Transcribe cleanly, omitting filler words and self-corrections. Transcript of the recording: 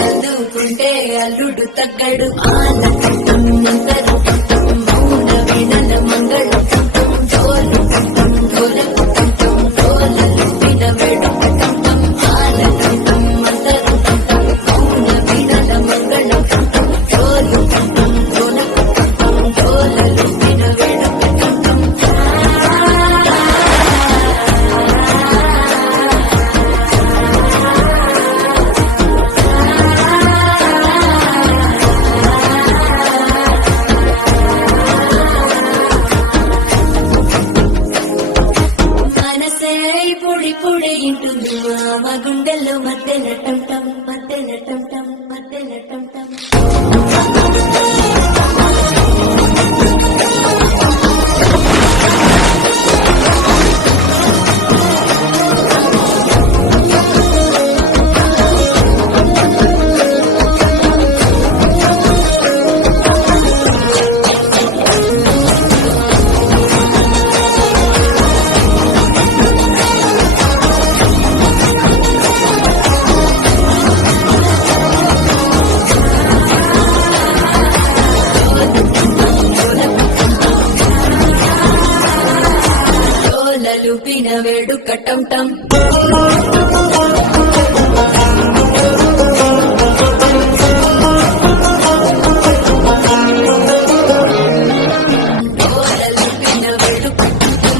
అందుకుంటే అల్లుడు తగ్గడు ఆలకట్టం అందరు కట్టం మౌన వినల మంగళ కట్టం డోలు కట్టం డోలకు కట్టం డోలలు వినవేడు కట్టం ఆలకట్టం అందరు కట్టం మౌన వినల మంగళ కట్టం డోలు కట్టం డోలకు కట్టం డోలలు వినవేడు కట్టం పొడి పొడి ఇంటుంది మామ గుండెల్లో మధ్యన టంటం మధ్యన టంటం మధ్యన టంటం వినవేడు కట్టంటం డోలలు వినవేడు కట్టంటం